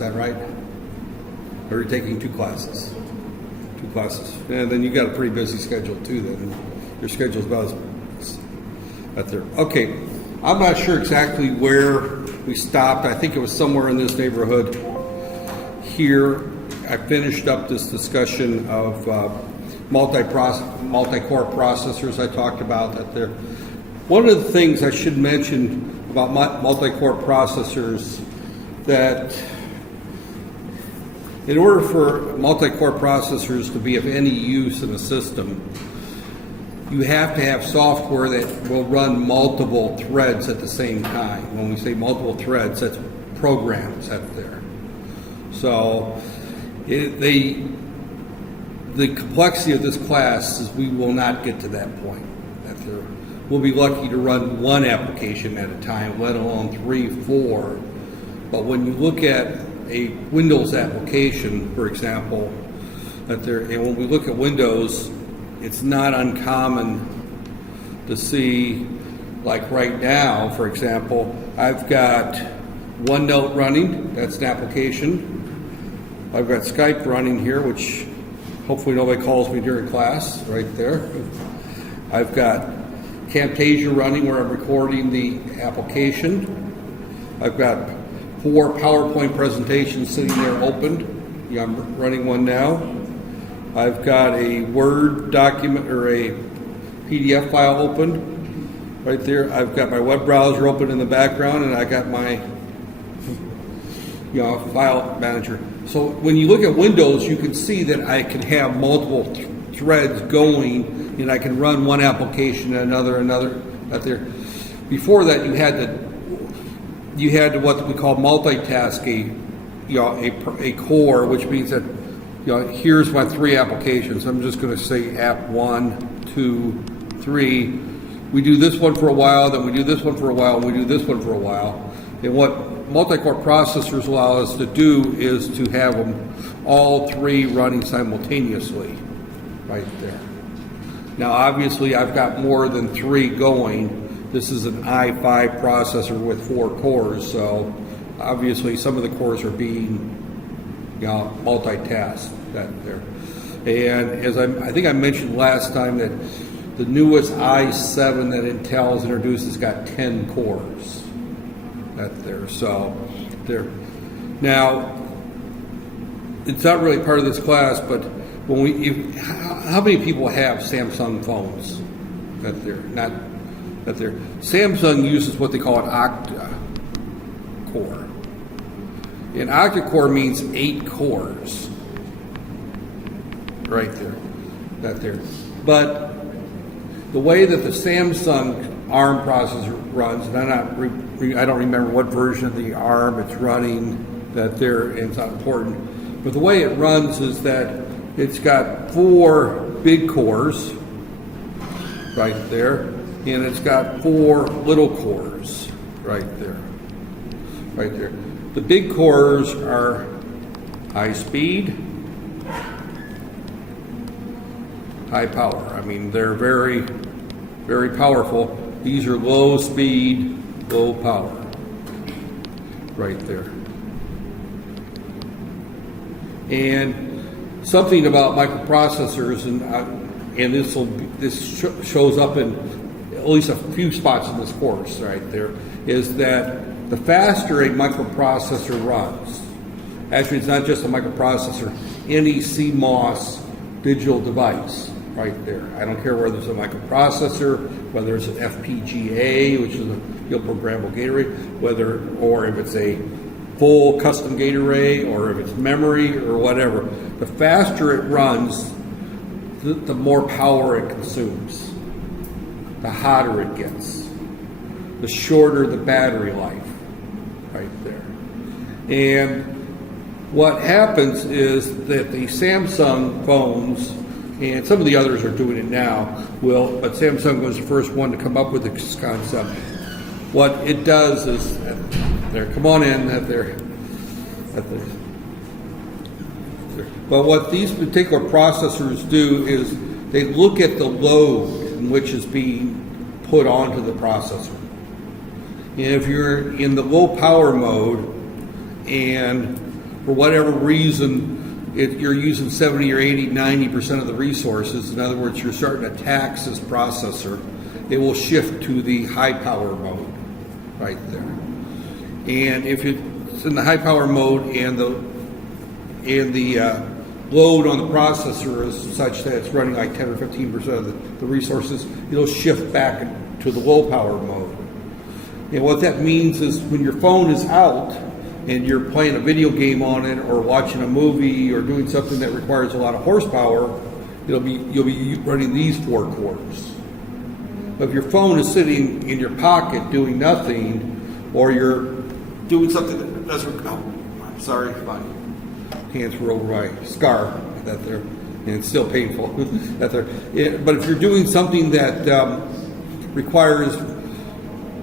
that right? Or you're taking 2 classes? 2 classes. And then you got a pretty busy schedule too then. Your schedule's about as out there. Okay, I'm not sure exactly where we stopped. I think it was somewhere in this neighborhood here. I finished up this discussion of multi-core processors. I talked about that there. One of the things I should mention about multi-core processors, that in order for multi-core processors to be of any use in a system, you have to have software that will run multiple threads at the same time. When we say multiple threads, that's programs out there. So the complexity of this class is we will not get to that point. We'll be lucky to run 1 application at a time, let alone 3, 4. But when you look at a Windows application, for example, and when we look at Windows, it's not uncommon to see, like right now, for example, I've got OneNote running, that's an application. I've got Skype running here, which hopefully nobody calls me during class, right there. I've got Camtasia running where I'm recording the application. I've got 4 PowerPoint presentations sitting there open. Yeah, I'm running one now. I've got a Word document or a PDF file open right there. I've got my web browser open in the background, and I got my file manager. So when you look at Windows, you can see that I can have multiple threads going, and I can run one application and another out there. Before that, you had to what we call multitask a core, which means that here's my 3 applications. I'm just going to say app 1, 2, 3. We do this one for a while, then we do this one for a while, and we do this one for a while. And what multi-core processors allow us to do is to have them all 3 running simultaneously right there. Now obviously I've got more than 3 going. This is an i5 processor with 4 cores, so obviously some of the cores are being multitasked there. And as I think I mentioned last time, that the newest i7 that Intel has introduced has got 10 cores there. So there. Now it's not really part of this class, but how many people have Samsung phones that there? Samsung uses what they call an octa-core. An octa-core means 8 cores, right there. But the way that the Samsung ARM processor runs, and I don't remember what version of the ARM it's running and it's not important, but the way it runs is that it's got 4 big cores right there, and it's got 4 little cores right there. The big cores are high speed, high power. I mean, they're very, very powerful. These are low speed, low power right there. And something about microprocessors, and this shows up in at least a few spots in this course right there, is that the faster a microprocessor runs, actually it's not just a microprocessor, any CMOS digital device right there. I don't care whether it's a microprocessor, whether it's an FPGA, which is a field programmable gate array, or if it's a full custom gate array, or if it's memory or whatever. The faster it runs, the more power it consumes, the hotter it gets, the shorter the battery life right there. And what happens is that the Samsung phones, and some of the others are doing it now, but Samsung was the first one to come up with this concept. What it does is, come on in, but what these particular processors do is they look at the load in which is being put onto the processor. And if you're in the low power mode and for whatever reason, you're using 70 or 80, 90% of the resources, in other words, you're starting to tax this processor, it will shift to the high power mode right there. And if it's in the high power mode and the load on the processor is such that it's running like 10 or 15% of the resources, it'll shift back to the low power mode. And what that means is when your phone is out and you're playing a video game on it or watching a movie or doing something that requires a lot of horsepower, you'll be running these 4 cores. But if your phone is sitting in your pocket doing nothing, or you're doing something that doesn't, I'm sorry, my hands were over my scar that there, and it's still painful that there. But if you're doing something that requires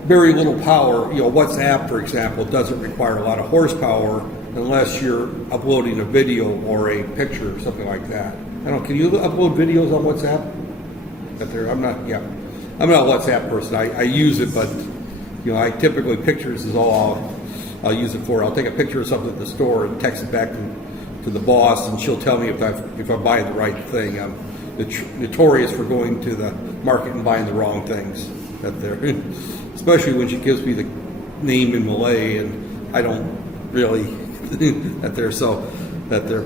very little power, WhatsApp, for example, doesn't require a lot of horsepower unless you're uploading a video or a picture or something like that. I don't know, can you upload videos on WhatsApp? I'm not a WhatsApp person. I use it, but I typically, pictures is all I'll use it for. I'll take a picture of something at the store and text it back to the boss, and she'll tell me if I'm buying the right thing. I'm notorious for going to the market and buying the wrong things that there, especially when she gives me the name in Malay and I don't really that there.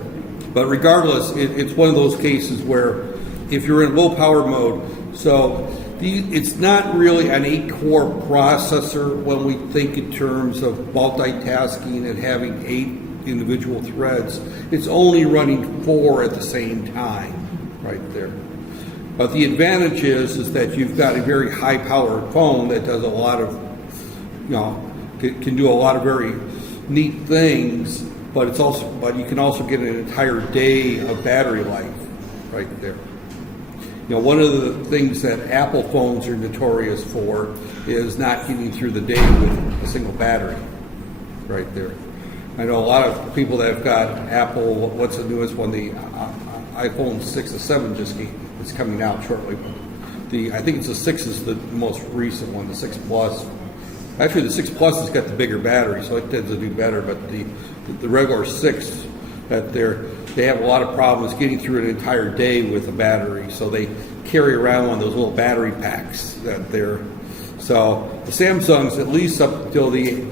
But regardless, it's one of those cases where if you're in low power mode, so it's not really an 8-core processor when we think in terms of multitasking and having 8 individual threads. It's only running 4 at the same time, right there. But the advantage is that you've got a very high-powered phone that does a lot of, can do a lot of very neat things. But you can also get an entire day of battery life, right there. One of the things that Apple phones are notorious for is not getting through the day with a single battery, right there. I know a lot of people that have got Apple, what's the newest one, the iPhone 6 or 7 just it's coming out shortly. I think it's the 6 is the most recent one, the 6 Plus. Actually, the 6 Plus has got the bigger battery, so it tends to do better, but the regular 6 that they have a lot of problems getting through an entire day with a battery, so they carry around one of those little battery packs that they're. So the Samsungs, at least up till the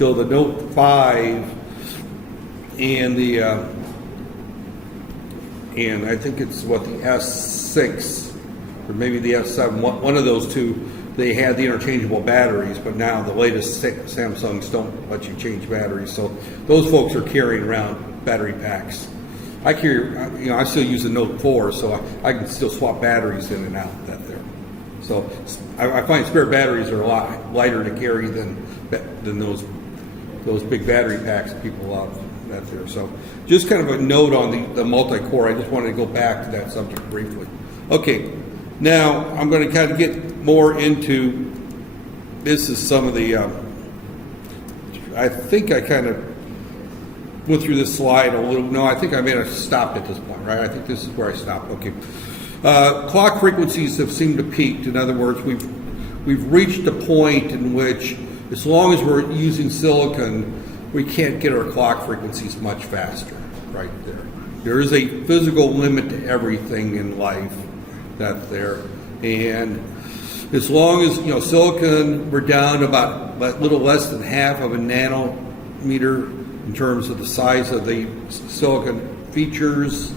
Note 5 and and I think it's the S6 or maybe the S7, one of those two. They had the interchangeable batteries, but now the latest Samsungs don't let you change batteries. So those folks are carrying around battery packs. I still use a Note 4, so I can still swap batteries in and out that there. So I find spare batteries are a lot lighter to carry than those big battery packs that people love that there. So just kind of a note on the multi-core. I just wanted to go back to that subject briefly. Okay, now I'm going to kind of get more into, this is some of the, I think I kind of went through this slide a little, no, I think I may have stopped at this point, right? I think this is where I stopped, okay. Clock frequencies have seemed to peak. In other words, we've reached a point in which, as long as we're using silicon, we can't get our clock frequencies much faster, right there. There is a physical limit to everything in life that there, and as long as, silicon, we're down about a little less than half of a nanometer in terms of the size of the silicon features.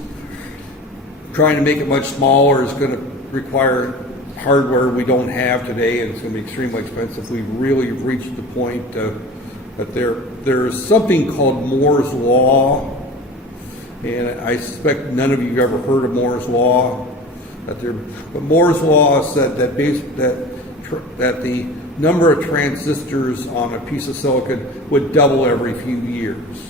Trying to make it much smaller is going to require hardware we don't have today, and it's going to be extremely expensive. We've really reached the point that there's something called Moore's Law, and I suspect none of you have ever heard of Moore's Law. But Moore's Law said that the number of transistors on a piece of silicon would double every few years.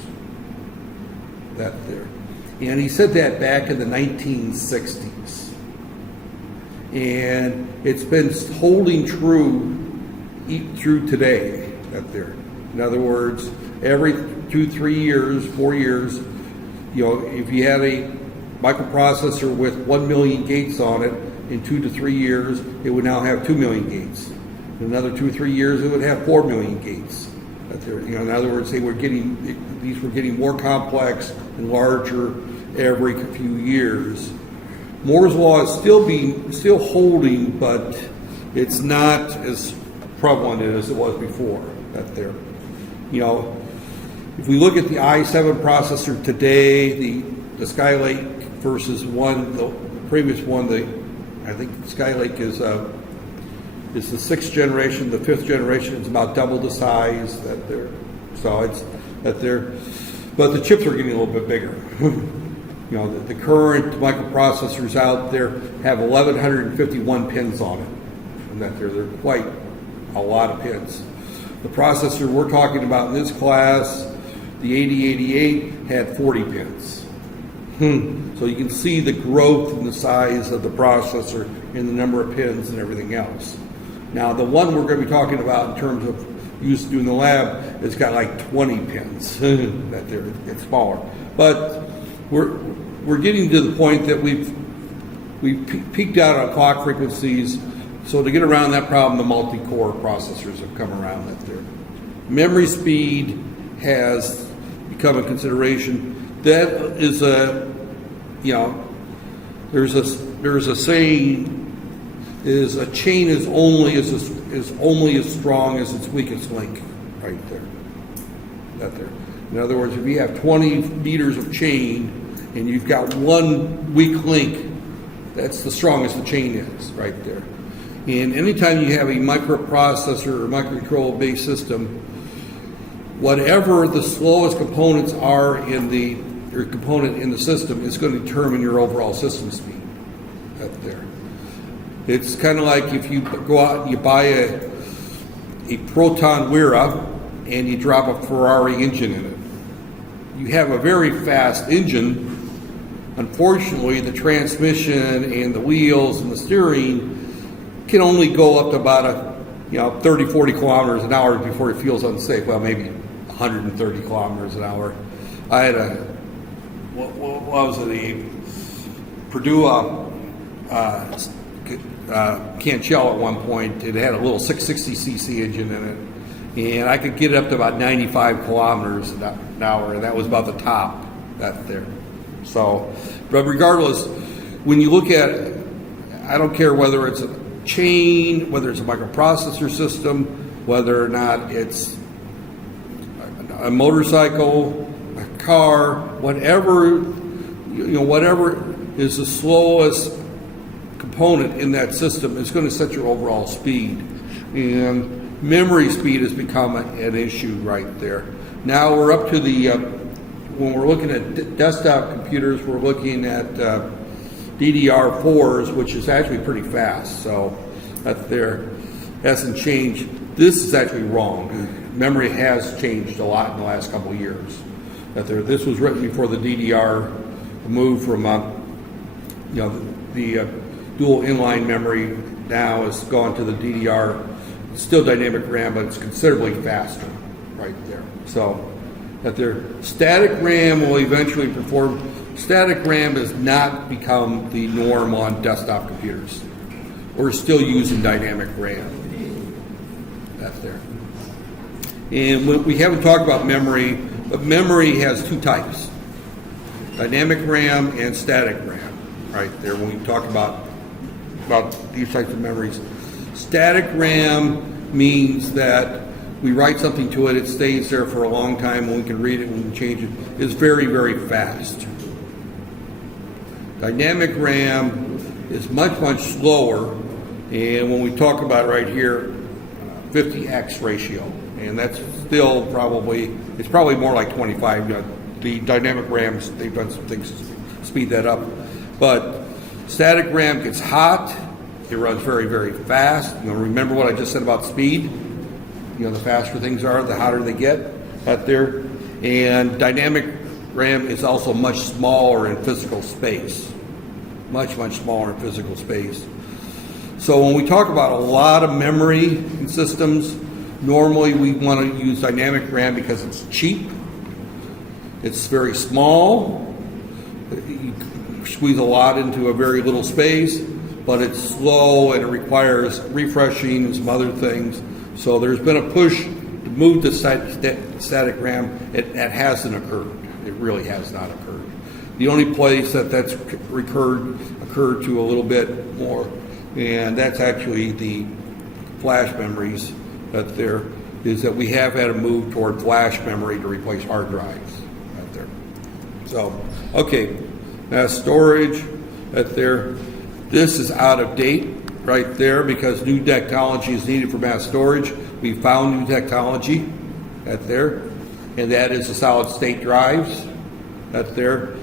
And he said that back in the 1960s. And it's been holding true through today. In other words, every 2, 3 years, 4 years, if you had a microprocessor with 1 million gates on it, in 2 to 3 years, it would now have 2 million gates. In another 2 or 3 years, it would have 4 million gates. In other words, these were getting more complex and larger every few years. Moore's law is still holding, but it's not as prevalent as it was before. If we look at the i7 processor today, the Skylake versus the previous one, I think Skylake is the 6th generation. The 5th generation is about double the size but the chips are getting a little bit bigger. The current microprocessors out there have 1,151 pins on it, and they're quite a lot of pins. The processor we're talking about in this class, the 8088, had 40 pins. So you can see the growth in the size of the processor and the number of pins and everything else. Now, the one we're going to be talking about in terms of use to do in the lab has got like 20 pins. It's smaller, but we're getting to the point that we've peaked out on clock frequencies. So to get around that problem, the multi-core processors have come around. Memory speed has become a consideration. That is there's a saying: is a chain is only as strong as its weakest link. Right there. In other words, if you have 20 meters of chain and you've got one weak link, that's the strongest the chain is, right there. And anytime you have a microprocessor or microcontroller-based system, whatever the slowest components are in the system is going to determine your overall system speed. Right there. It's kind of like if you go out and you buy a Proton Wira and you drop a Ferrari engine in it. You have a very fast engine. Unfortunately, the transmission and the wheels and the steering can only go up to about 30, 40 kilometers an hour before it feels unsafe. Well, maybe 130 kilometers an hour. I had a Purdue Canchel at one point. It had a little 660cc engine in it, and I could get it up to about 95 kilometers an hour, and that was about the top. So, but regardless, when you look at it, I don't care whether it's a chain, whether it's a microprocessor system, whether or not it's a motorcycle, a car, whatever is the slowest component in that system is going to set your overall speed. And memory speed has become an issue right there. Now we're up to when we're looking at desktop computers, we're looking at DDR4s, which is actually pretty fast. So that hasn't changed. This is actually wrong. Memory has changed a lot in the last couple of years. This was written before the DDR move from the dual inline memory. Now has gone to the DDR. It's still dynamic RAM, but it's considerably faster right there. So static RAM will eventually perform. Static RAM has not become the norm on desktop computers. We're still using dynamic RAM. And we haven't talked about memory, but memory has two types: dynamic RAM and static RAM. Right there, when we talk about these types of memories, static RAM means that we write something to it, it stays there for a long time, and we can read it, we can change it. It's very, very fast. Dynamic RAM is much, much slower, and when we talk about right here, 50x ratio, and that's still it's probably more like 25. The dynamic RAMs, they've done some things to speed that up, but static RAM gets hot, it runs very, very fast. Remember what I just said about speed? The faster things are, the hotter they get out there. And dynamic RAM is also much smaller in physical space. Much, much smaller in physical space. So when we talk about a lot of memory in systems, normally we want to use dynamic RAM because it's cheap, it's very small, you squeeze a lot into a very little space, but it's slow and it requires refreshing and some other things. So there's been a push to move the static RAM, it hasn't occurred. It really has not occurred. The only place that's occurred to a little bit more, and that's actually the flash memories that there is, that we have had a move toward flash memory to replace hard drives right there. So, okay, mass storage right there. This is out of date right there because new technology is needed for mass storage. We found new technology right there, and that is the solid state drives right there.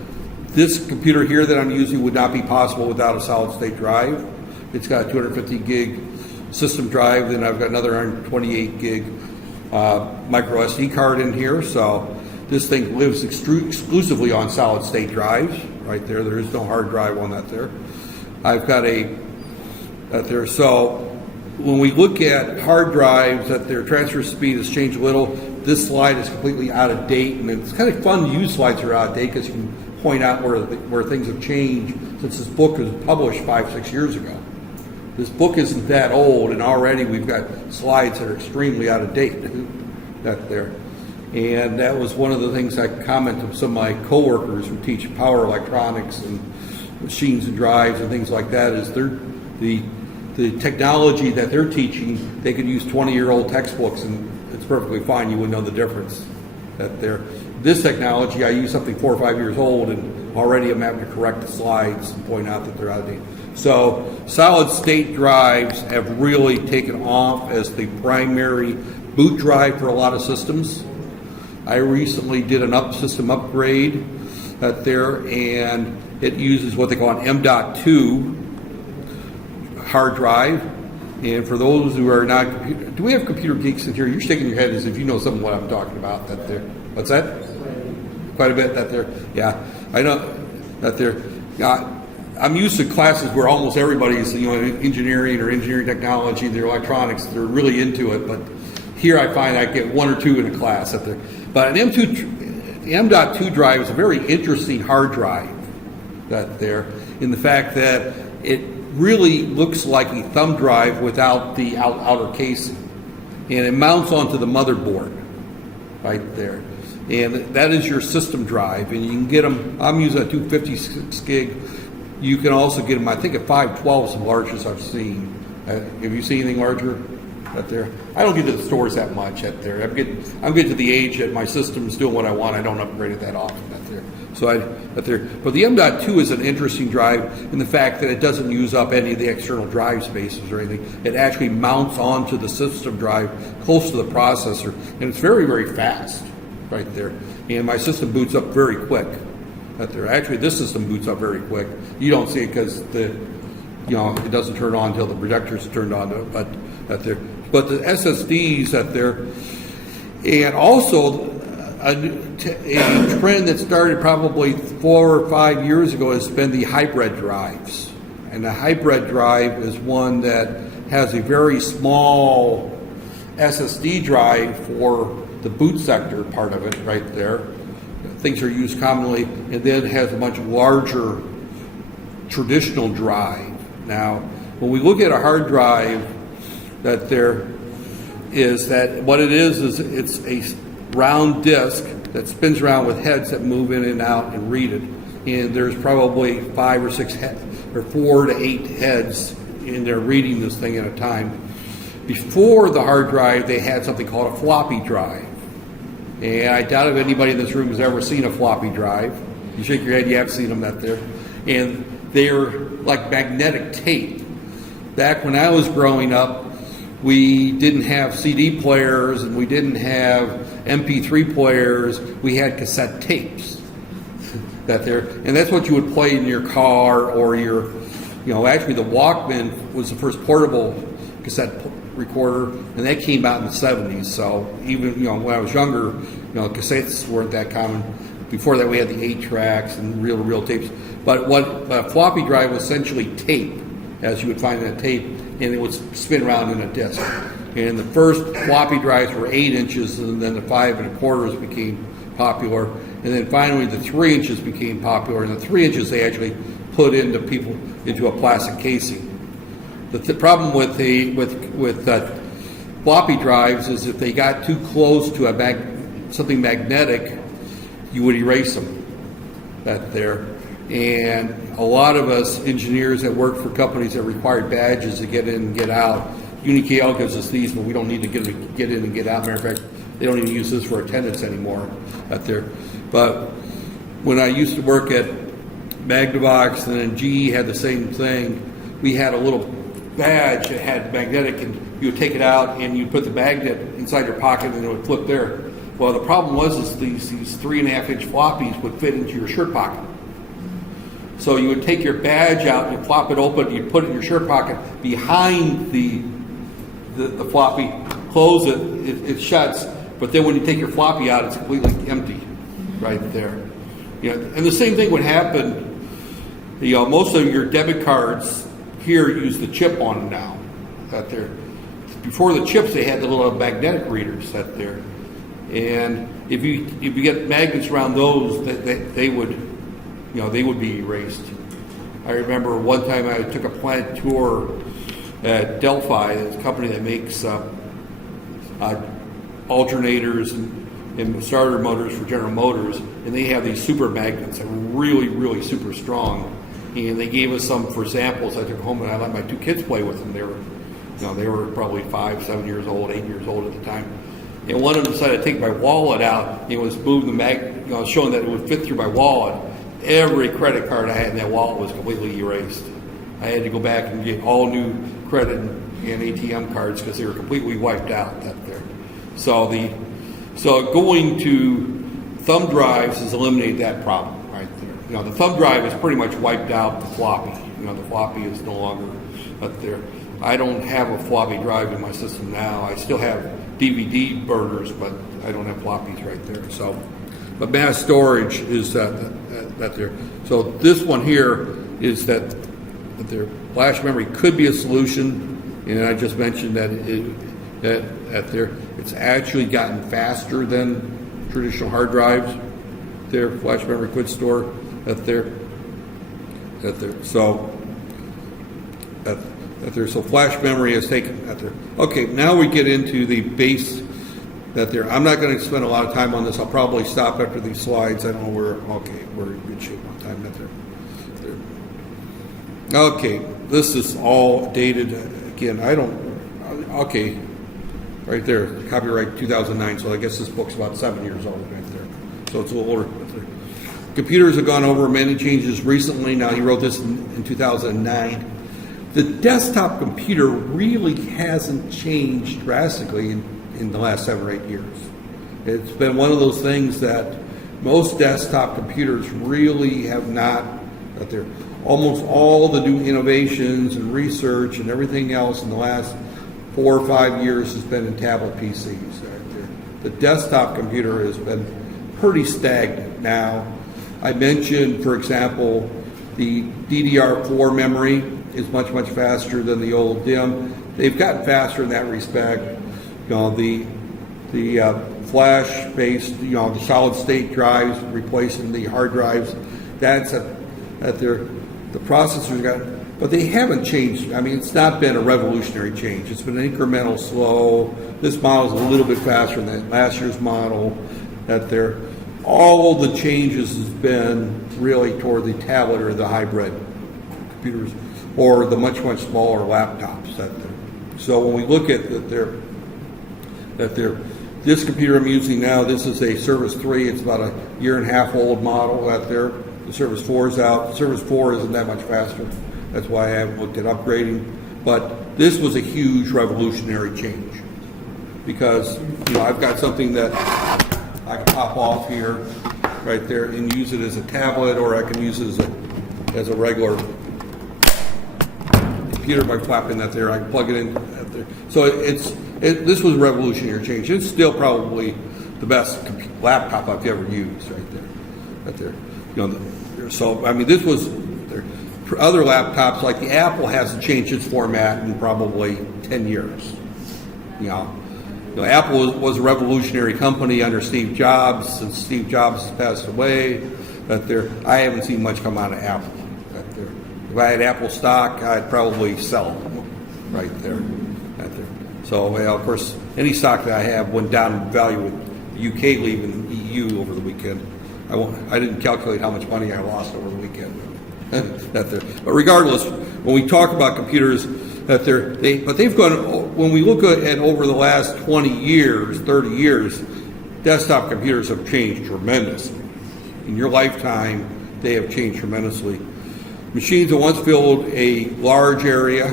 This computer here that I'm using would not be possible without a solid state drive. It's got a 250 gig system drive, then I've got another 128 gig micro SD card in here. So this thing lives exclusively on solid state drives right there. There is no hard drive on that there. I've got that there. So when we look at hard drives, that their transfer speed has changed a little. This slide is completely out of date, and it's kind of fun to use slides that are out of date because you can point out where things have changed since this book was published 5-6 years ago. This book isn't that old, and already we've got slides that are extremely out of date. That there. And that was one of the things I commented to some of my coworkers who teach power electronics and machines and drives and things like that, is the technology that they're teaching, they could use 20-year-old textbooks and it's perfectly fine. You wouldn't know the difference. That there. This technology, I use something 4 or 5 years old and already I'm having to correct the slides and point out that they're out of date. So solid state drives have really taken off as the primary boot drive for a lot of systems. I recently did an system upgrade there, and it uses what they call an M.2 hard drive. And for those who are not, do we have computer geeks in here? You're shaking your head as if you know some of what I'm talking about. That there, what's that? Quite a bit. That there, yeah, I know that there. I'm used to classes where almost everybody is, engineering or engineering technology, their electronics, they're really into it. But here I find I get 1 or 2 in a class up there. But an M.2 drive is a very interesting hard drive that there, in the fact that it really looks like a thumb drive without the outer casing. And it mounts onto the motherboard right there. And that is your system drive. And you can get them, I'm using a 256 gig. You can also get them, I think, at 512 is the largest I've seen. Have you seen anything larger out there? I don't get to the stores that much out there. I'm getting to the age that my system's doing what I want. I don't upgrade it that often out there. So out there. But the M.2 is an interesting drive in the fact that it doesn't use up any of the external drive spaces or anything. It actually mounts onto the system drive close to the processor, and it's very, very fast right there. And my system boots up very quick. There. Actually, this system boots up very quick. You don't see it because it doesn't turn on until the projector's turned on. But the SSDs there, and also a trend that started probably 4 or 5 years ago has been the hybrid drives. And the hybrid drive is one that has a very small SSD drive for the boot sector part of it right there. Things are used commonly, and then has a much larger traditional drive. Now, when we look at a hard drive, that there is that what it is it's a round disk that spins around with heads that move in and out and read it. And there's probably 5 or 6 or 4 to 8 heads in there reading this thing at a time. Before the hard drive, they had something called a floppy drive. And I doubt if anybody in this room has ever seen a floppy drive. You shake your head, you have seen them out there. And they're like magnetic tape. Back when I was growing up, we didn't have CD players and we didn't have MP3 players. We had cassette tapes that there. And that's what you would play in your car or your, actually the Walkman was the first portable cassette recorder, and that came out in the 70s. So even when I was younger, cassettes weren't that common. Before that, we had the 8-tracks and real tapes. But what a floppy drive was essentially tape, as you would find in a tape, and it would spin around in a disc. And the first floppy drives were 8 inches, and then the 5 1/4 became popular, and then finally the 3 inches became popular. And the 3 inches they actually put into a plastic casing. The problem with floppy drives is if they got too close to something magnetic, you would erase them. That there. And a lot of us engineers that work for companies that required badges to get in and get out, UniKL gives us these, but we don't need to get in and get out. Matter of fact, they don't even use this for attendance anymore out there. But when I used to work at Magnavox, and then GE had the same thing, we had a little badge that had magnetic, and you would take it out and you put the magnet inside your pocket and it would flip there. Well, the problem was is these 3.5-inch floppies would fit into your shirt pocket. So you would take your badge out and you flop it open, you put it in your shirt pocket behind the floppy, close it, it shuts, but then when you take your floppy out, it's completely empty right there. And the same thing would happen, most of your debit cards here use the chip on them now. Out there. Before the chips, they had the little magnetic readers out there. And if you get magnets around those, they would be erased. I remember one time I took a plant tour at Delphi, it's a company that makes alternators and starter motors for General Motors, and they have these super magnets that were really, really super strong. And they gave us some for samples. I took home and I let my 2 kids play with them. They were probably 5, 7 years old, 8 years old at the time. And one of them decided to take my wallet out. And it was moving the magnet, showing that it would fit through my wallet. Every credit card I had in that wallet was completely erased. I had to go back and get all new credit and ATM cards because they were completely wiped out out there. So going to thumb drives has eliminated that problem right there. The thumb drive is pretty much wiped out the floppy. The floppy is no longer up there. I don't have a floppy drive in my system now. I still have DVD burners, but I don't have floppies right there. So, but mass storage is that there. So this one here is that their flash memory could be a solution, and I just mentioned that it's actually gotten faster than traditional hard drives. Their flash memory could store there. So flash memory is taken at there. Okay, now we get into the base that there. I'm not going to spend a lot of time on this. I'll probably stop after these slides. I don't know where. Okay, we're in good shape on time. There. Okay, this is all dated. Again, I don't. Okay, right there, copyright 2009. So I guess this book's about 7 years old right there. So it's a little older. Computers have gone over many changes recently. Now, he wrote this in 2009. The desktop computer really hasn't changed drastically in the last 7 or 8 years. It's been one of those things that most desktop computers really have not, out there. Almost all the new innovations and research and everything else in the last 4 or 5 years has been in tablet PCs. Right there. The desktop computer has been pretty stagnant now. I mentioned, for example, the DDR4 memory is much, much faster than the old DIMM. They've gotten faster in that respect. The flash-based, the solid-state drives replacing the hard drives. That's the processors got, but they haven't changed. I mean, it's not been a revolutionary change. It's been incremental, slow. This model is a little bit faster than last year's model. All the changes has been really toward the tablet or the hybrid computers, or the much, much smaller laptops. So when we look at this computer I'm using now, this is a Service 3. It's about a 1.5 year old model out there. The Service 4 is out. The Service 4 isn't that much faster. That's why I haven't looked at upgrading. But this was a huge revolutionary change because I've got something that I can pop off here, right there, and use it as a tablet, or I can use it as a regular computer by flapping that there. I can plug it in there. So this was a revolutionary change. It's still probably the best laptop I've ever used, right there. So I mean, this was for other laptops like the Apple hasn't changed its format in probably 10 years. Apple was a revolutionary company under Steve Jobs. Since Steve Jobs has passed away, I haven't seen much come out of Apple. If I had Apple stock, I'd probably sell them right there. So, well, of course, any stock that I have went down in value with the UK leaving the EU over the weekend. I didn't calculate how much money I lost over the weekend. But regardless, when we talk about computers, but they've gone, when we look at over the last 20 years, 30 years, desktop computers have changed tremendously. In your lifetime, they have changed tremendously. Machines that once filled a large area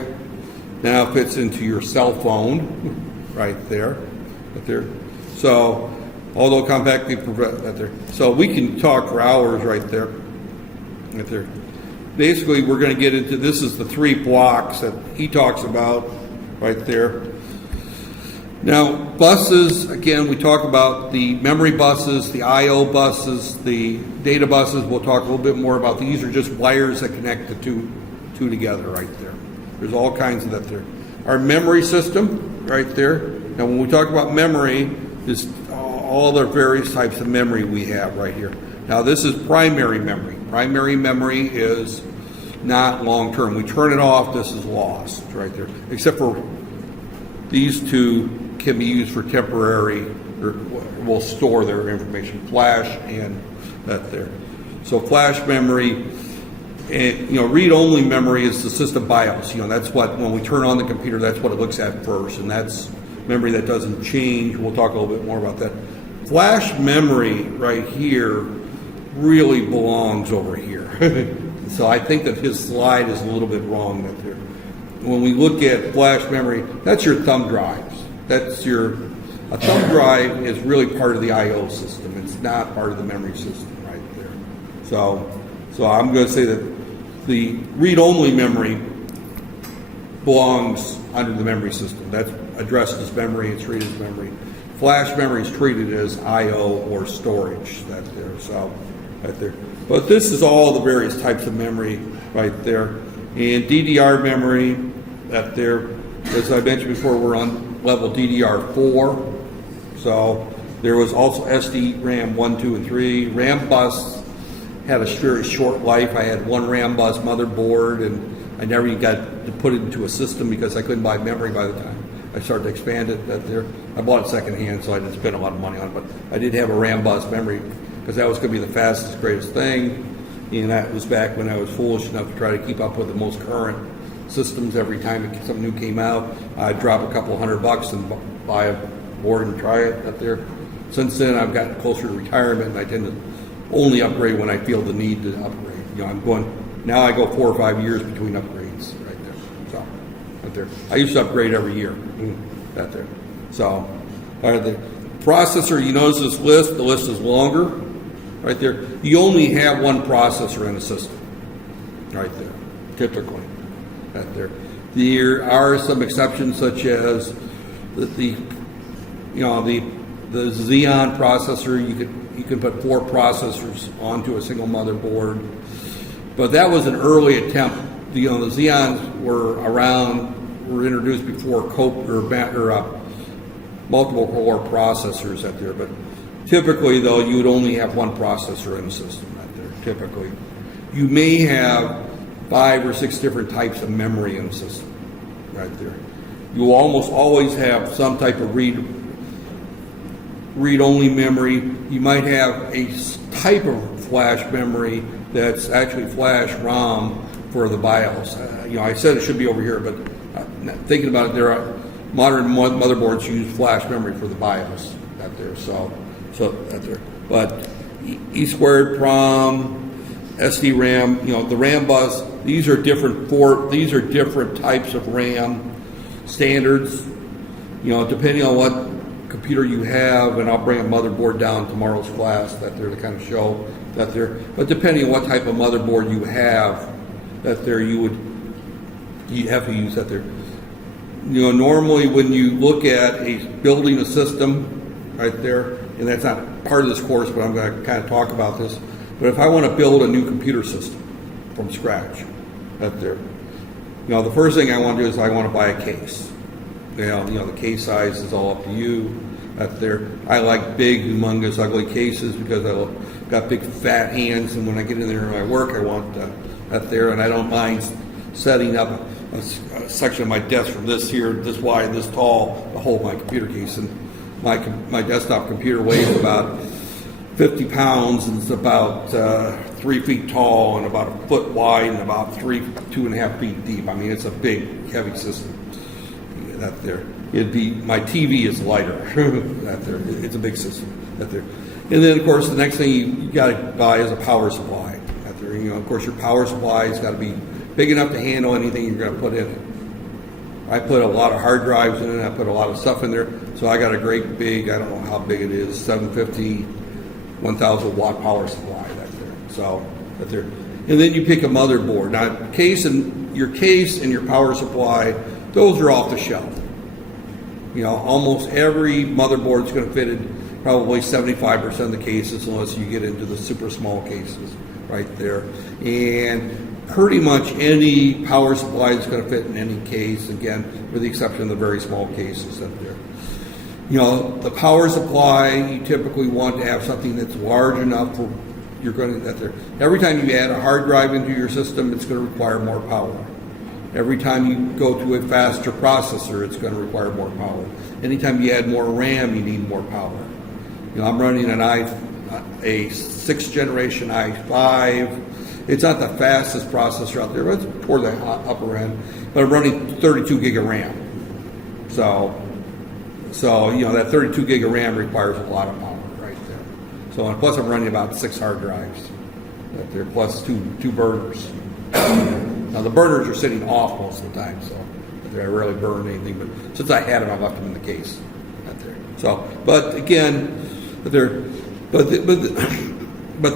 now fits into your cell phone, right there. So, although compactly right there. So we can talk for hours right there. Basically, we're going to get into, this is the 3 blocks that he talks about right there. Now, buses, again, we talk about the memory buses, the I/O buses, the data buses. We'll talk a little bit more about these. Are just wires that connect the two together right there. There's all kinds of that there. Our memory system right there. Now, when we talk about memory, this all the various types of memory we have right here. Now, this is primary memory. Primary memory is not long-term. We turn it off, this is lost right there. Except for these two can be used for temporary, or will store their information, flash and that there. So flash memory, and read-only memory is the system BIOS. That's what, when we turn on the computer, that's what it looks at first, and that's memory that doesn't change. We'll talk a little bit more about that. Flash memory right here really belongs over here. So I think that his slide is a little bit wrong right there. When we look at flash memory, that's your thumb drives. A thumb drive is really part of the I/O system. It's not part of the memory system right there. So I'm going to say that the read-only memory belongs under the memory system. That's addressed as memory, it's treated as memory. Flash memory is treated as I/O or storage. That's there. So right there. But this is all the various types of memory right there. And DDR memory, that there, as I mentioned before, we're on level DDR4. So there was also SD-RAM 1, 2, and 3. RAM bus had a very short life. I had one RAM bus motherboard, and I never even got to put it into a system because I couldn't buy memory by the time I started to expand it. That there, I bought it secondhand, so I didn't spend a lot of money on it. But I did have a RAM bus memory because that was going to be the fastest, greatest thing. And that was back when I was foolish enough to try to keep up with the most current systems. Every time something new came out, I'd drop a couple $100 and buy a board and try it up there. Since then, I've gotten closer to retirement, and I tend to only upgrade when I feel the need to upgrade. Now I go 4 or 5 years between upgrades right there. So, right there. I used to upgrade every year. Right there. So, the processor, you notice this list, the list is longer. Right there. You only have one processor in the system. Right there. Typically. Right there. There are some exceptions, such as the Xeon processor. You can put 4 processors onto a single motherboard, but that was an early attempt. The Xeons were introduced before multiple core processors out there. But typically, though, you would only have one processor in the system out there. Typically, you may have 5 or 6 different types of memory in the system right there. You will almost always have some type of read-only memory. You might have a type of flash memory that's actually flash ROM for the BIOS. I said it should be over here, but thinking about it, there are modern motherboards use flash memory for the BIOS out there. So out there. But E squared, PROM, SD-RAM, the RAM bus. These are different types of RAM standards. Depending on what computer you have, and I'll bring a motherboard down tomorrow's class that they're to kind of show that there. But depending on what type of motherboard you have, that there you have to use that there. Normally when you look at building a system right there, and that's not part of this course, but I'm going to kind of talk about this. But if I want to build a new computer system from scratch, right there, the first thing I want to do is I want to buy a case. The case size is all up to you. Right there, I like big, humongous, ugly cases because I've got big, fat hands, and when I get in there and I work, I want that there, and I don't mind setting up a section of my desk from this here, this wide, this tall, to hold my computer case. And my desktop computer weighs about 50 pounds, and it's about 3 feet tall and about a foot wide and about 2.5 feet deep. I mean, it's a big, heavy system. That there, it'd be, my TV is lighter. That there, it's a big system. That there, and then of course the next thing you got to buy is a power supply. That there, of course your power supply has got to be big enough to handle anything you're going to put in it. I put a lot of hard drives in it. I put a lot of stuff in there. So I got a great big, I don't know how big it is, 750, 1,000 watt power supply. That's there. So that there, and then you pick a motherboard. Now, your case and your power supply, those are off the shelf. Almost every motherboard is going to fit in probably 75% of the cases, unless you get into the super small cases right there. And pretty much any power supply is going to fit in any case, again, with the exception of the very small cases up there. The power supply, you typically want to have something that's large enough for you're going to that there. Every time you add a hard drive into your system, it's going to require more power. Every time you go to a faster processor, it's going to require more power. Anytime you add more RAM, you need more power. I'm running a 6th generation i5. It's not the fastest processor out there, but it's toward the upper end. But I'm running 32 gig of RAM. So that 32 gig of RAM requires a lot of power right there. So, and plus I'm running about 6 hard drives right there, plus two burners. Now the burners are sitting off most of the time, so I rarely burn anything. But since I had them, I left them in the case right there. So, but again, but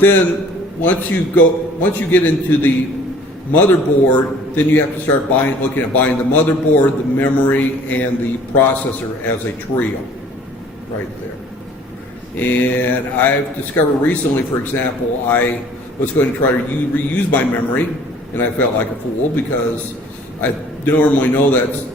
then once you get into the motherboard, then you have to start looking at buying the motherboard, the memory, and the processor as a trio, right there. And I've discovered recently, for example, I was going to try to reuse my memory, and I felt like a fool because I normally know that's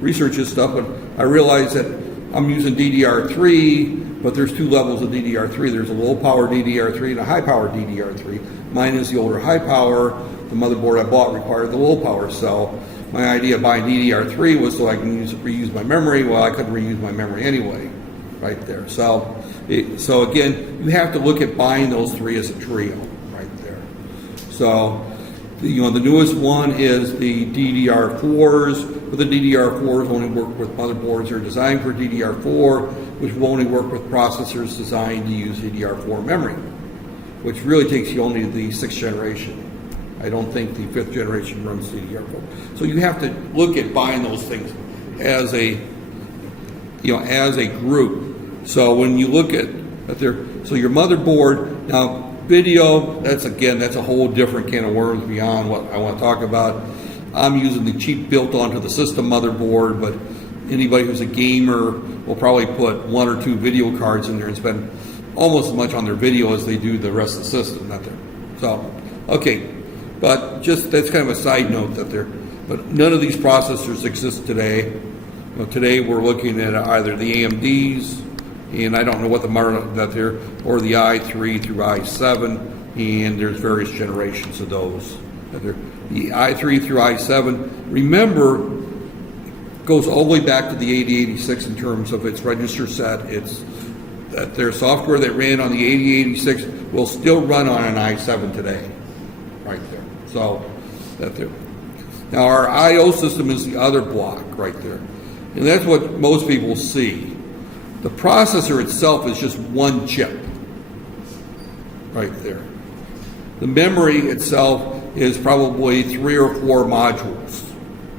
research this stuff, but I realized that I'm using DDR3, but there's 2 levels of DDR3. There's a low power DDR3 and a high power DDR3. Mine is the older high power. The motherboard I bought required the low power. So my idea of buying DDR3 was so I can reuse my memory. Well, I couldn't reuse my memory anyway, right there. So again, you have to look at buying those 3 as a trio, right there. So the newest one is the DDR4s, but the DDR4s only work with motherboards that are designed for DDR4, which will only work with processors designed to use DDR4 memory, which really takes you only to the 6th generation. I don't think the 5th generation runs DDR4. So you have to look at buying those things as a group. So when you look at so your motherboard, now video, that's a whole different can of worms beyond what I want to talk about. I'm using the cheap built onto the system motherboard, but anybody who's a gamer will probably put 1 or 2 video cards in there and spend almost as much on their video as they do the rest of the system. So, okay, but just that's kind of a side note but none of these processors exist today. Today we're looking at either the AMDs, and I don't know what the model or the i3 through i7, and there's various generations of those. The i3 through i7, remember, goes all the way back to the 8086 in terms of its register set. It's that their software that ran on the 8086 will still run on an i7 today, right there. So that there. Now our I/O system is the other block right there, and that's what most people see. The processor itself is just one chip, right there. The memory itself is probably 3 or 4 modules,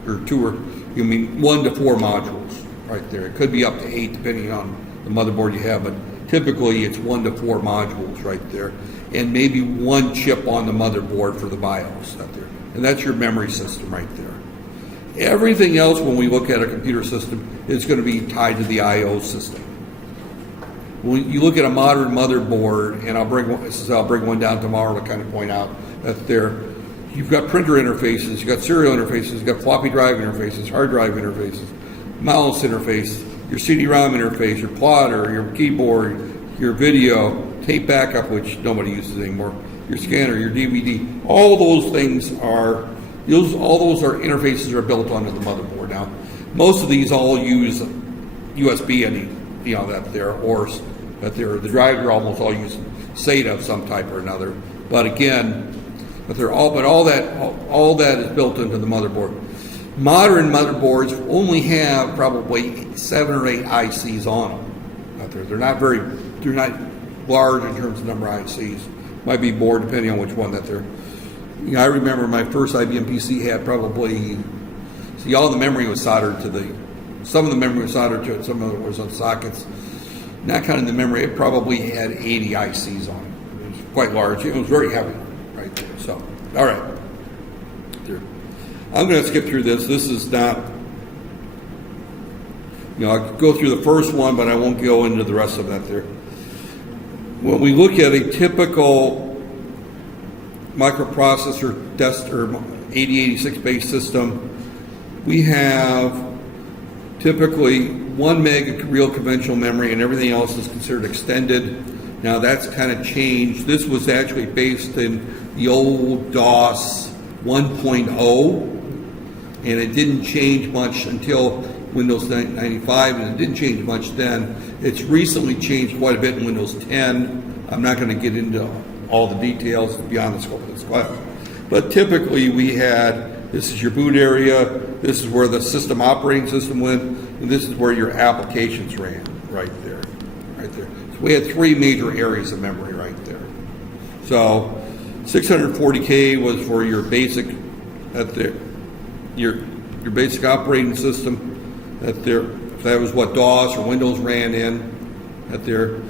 or 1 to 4 modules, right there. It could be up to 8 depending on the motherboard you have, but typically it's 1 to 4 modules right there, and maybe 1 chip on the motherboard for the BIOS right there, and that's your memory system right there. Everything else, when we look at a computer system, is going to be tied to the I/O system. When you look at a modern motherboard, and I'll bring one down tomorrow to kind of point out that you've got printer interfaces, you've got serial interfaces, you've got floppy drive interfaces, hard drive interfaces, mouse interface, your CD-ROM interface, your plotter, your keyboard, your video, tape backup, which nobody uses anymore, your scanner, your DVD. All those things are all those are interfaces are built onto the motherboard. Now, most of these all use USB that the driver almost all use SATA of some type or another. But again, all that is built into the motherboard. Modern motherboards only have probably 7 or 8 ICs on them out there. They're not large in terms of number of ICs. Might be more depending on which one that they're. I remember my first IBM PC had probably. All the memory was soldered to some of the memory was soldered to it, some of it was on sockets. Not counting the memory, it probably had 80 ICs on it. It was quite large. It was very heavy right there. So, all right. There. I'm going to skip through this. This is not, I'll go through the first one, but I won't go into the rest of that there. When we look at a typical microprocessor or 8086 based system, we have typically 1 meg of real conventional memory and everything else is considered extended. Now that's kind of changed. This was actually based in the old DOS 1.0 and it didn't change much until Windows 95, and it didn't change much then. It's recently changed quite a bit in Windows 10. I'm not going to get into all the details beyond the scope of this class. But typically we had, this is your boot area, this is where the system operating system went, and this is where your applications ran, right there. So we had 3 major areas of memory right there. So 640K was for your basic, your basic operating system. That was what DOS or Windows ran in at there.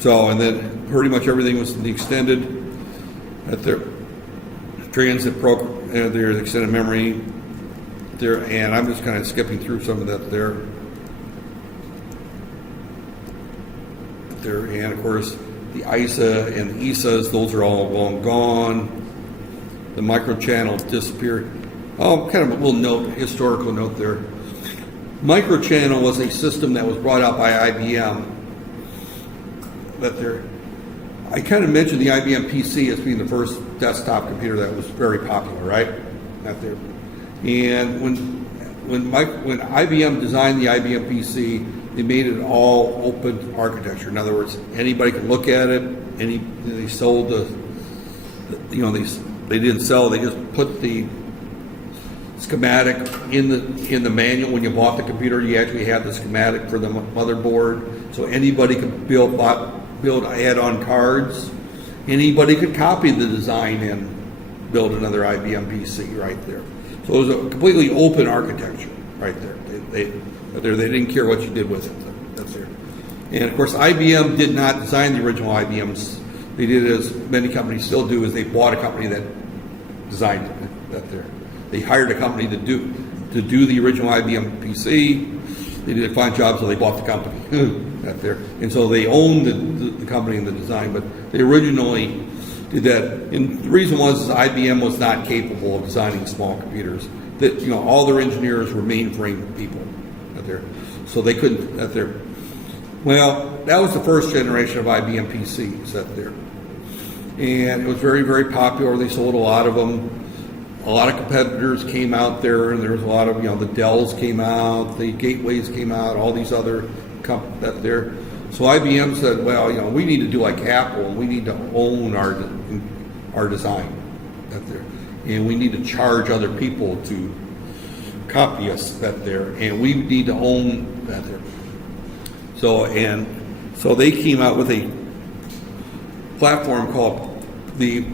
So, and then pretty much everything was the extended at their transit program, their extended memory there. And I'm just kind of skipping through some of that there. And of course, the ISA and the ISAs, those are all long gone. The microchannel disappeared. Oh, kind of a little historical note there. Microchannel was a system that was brought out by IBM. I kind of mentioned the IBM PC as being the first desktop computer that was very popular, right? And when IBM designed the IBM PC, they made it all open architecture. In other words, anybody could look at it. They sold they didn't sell. They just put the schematic in the manual. When you bought the computer, you actually had the schematic for the motherboard, so anybody could build add-on cards. Anybody could copy the design and build another IBM PC right there. So it was a completely open architecture right there. They didn't care what you did with it. That's there. And of course, IBM did not design the original IBMs. They did as many companies still do, is they bought a company that designed it. That there. They hired a company to do the original IBM PC. They did a fine job, so they bought the company. That there. And so they owned the company and the design, but they originally did that. And the reason was IBM was not capable of designing small computers. That all their engineers were mainframe people. That there. So they couldn't. That there. Well, that was the first generation of IBM PCs. That there. And it was very, very popular. They sold a lot of them. A lot of competitors came out there, and there was a lot of, the Dells came out, the Gateways came out, all these other companies that there. So IBM said, well, we need to do like Apple, and we need to own our design that there, and we need to charge other people to copy us that there, and we need to own that there. So they came out with a platform called the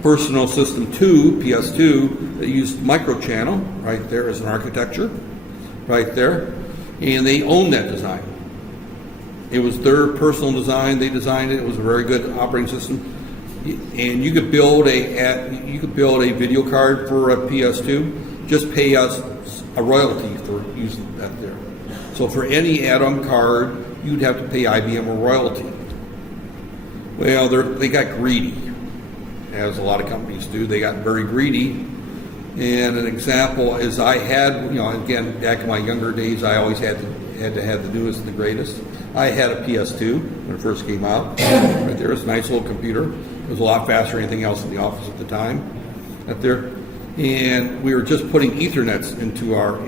Personal System 2, PS2, that used microchannel right there as an architecture, right there, and they owned that design. It was their personal design. They designed it. It was a very good operating system, and you could build a video card for a PS2. Just pay us a royalty for using that there. So for any add-on card, you'd have to pay IBM a royalty. Well, they got greedy, as a lot of companies do. They got very greedy. And an example is I had, again, back in my younger days, I always had to have the newest and the greatest. I had a PS2 when it first came out. Right there, it's a nice little computer. It was a lot faster than anything else in the office at the time. Right there. and we were just putting Ethernets into our,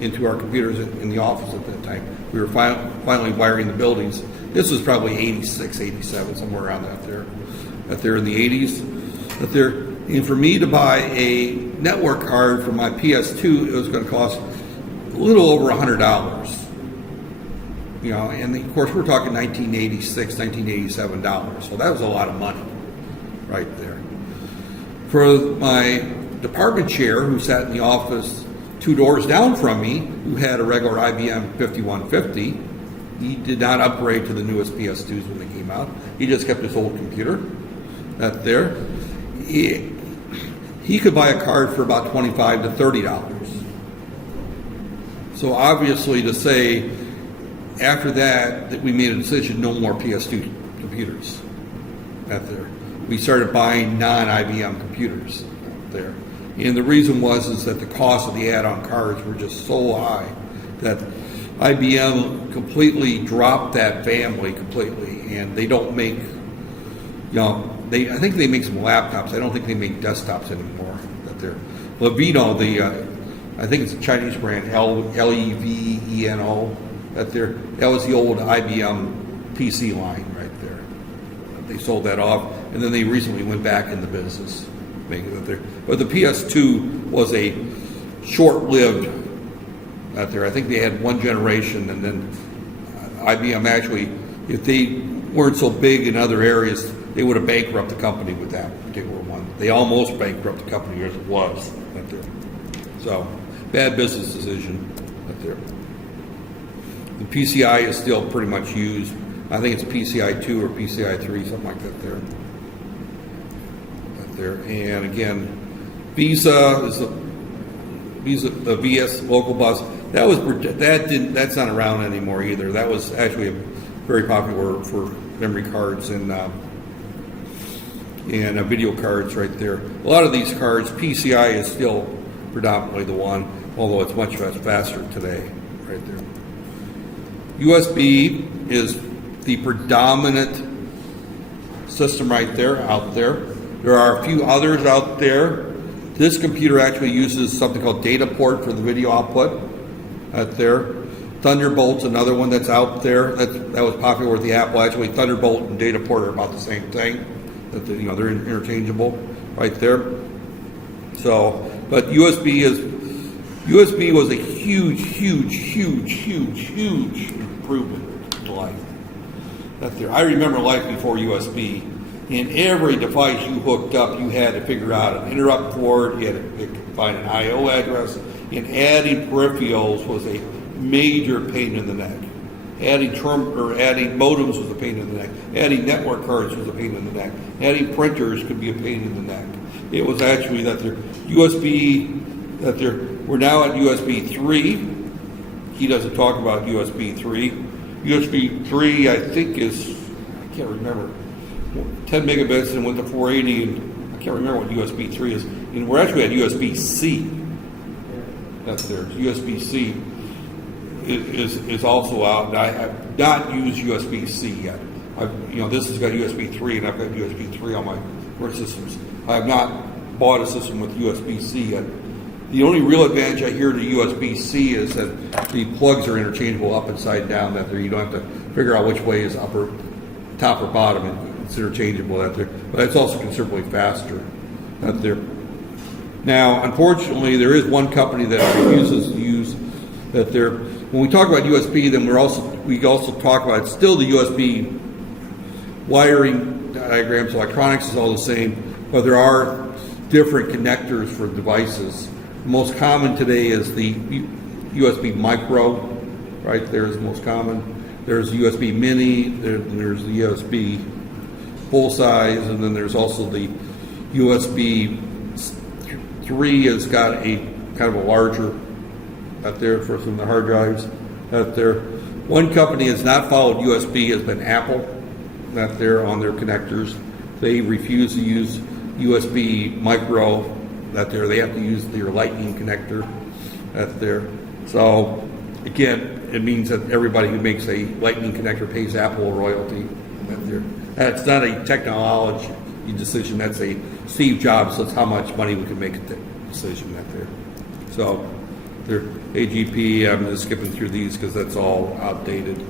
into our computers in the office at that time. We were finally wiring the buildings. This was probably 86, 87, somewhere around that there in the 80s. But there, and for me to buy a network card for my PS2, it was going to cost a little over $100. And of course we're talking 1986, 1987 dollars. So that was a lot of money right there. For my department chair who sat in the office 2 doors down from me, who had a regular IBM 5150, he did not upgrade to the newest PS2s when they came out. He just kept his old computer. That there. He could buy a card for about $25 to $30. So obviously to say, after that we made a decision, no more PS2 computers. That there. We started buying non-IBM computers there. And the reason is that the cost of the add-on cards were just so high that IBM completely dropped that family completely, and they don't make, I think they make some laptops. I don't think they make desktops anymore. That they're Levino, I think it's a Chinese brand, Leveno. That was the old IBM PC line right there. They sold that off, and then they recently went back in the business making it there. But the PS2 was a short-lived out there. I think they had one generation, and then IBM actually, if they weren't so big in other areas, they would have bankrupted the company with that particular one. They almost bankrupted the company as it was out there. So, bad business decision out there. The PCI is still pretty much used. I think it's PCI 2 or PCI 3, something like that there. Out there. And again, Visa is the VS local bus. That's not around anymore either. That was actually very popular for memory cards and video cards right there. A lot of these cards, PCI is still predominantly the one, although it's much faster today right there. USB is the predominant system right there, out there. There are a few others out there. This computer actually uses something called data port for the video output out there. Thunderbolt's another one that's out there. That was popular with the Apple. Actually, Thunderbolt and data port are about the same thing. They're interchangeable right there. So, but USB was a huge improvement to life. That there. I remember life before USB. In every device you hooked up, you had to figure out an interrupt port, you had to find an I/O address, and adding peripherals was a major pain in the neck. Adding modems was a pain in the neck. Adding network cards was a pain in the neck. Adding printers could be a pain in the neck. It was actually that we're now at USB 3. He doesn't talk about USB 3. USB 3, I think, I can't remember, 10 megabits and went to 480, and I can't remember what USB 3 is. And we're actually at USB-C. That's there. USB-C is also out, and I have not used USB-C yet. This has got USB 3, and I've got USB 3 on my current systems. I have not bought a system with USB-C yet. The only real advantage I hear to USB-C is that the plugs are interchangeable up and side down. That there, you don't have to figure out which way is top or bottom. It's interchangeable out there, but it's also considerably faster out there. Now, unfortunately, there is one company that refuses to use that there. When we talk about USB, then we also talk about still the USB wiring diagrams. Electronics is all the same, but there are different connectors for devices. The most common today is the USB micro, right there is the most common. There's USB mini, there's the USB full size, and then there's also the USB 3 has got a kind of a larger out there for some of the hard drives out there. One company has not followed USB has been Apple out there on their connectors. They refuse to use USB micro out there. They have to use their Lightning connector out there. So again, it means that everybody who makes a Lightning connector pays Apple a royalty out there. That's not a decision. That's a Steve Jobs. That's how much money we can make a decision right there. So, their AGP. I'm just skipping through these because that's all outdated.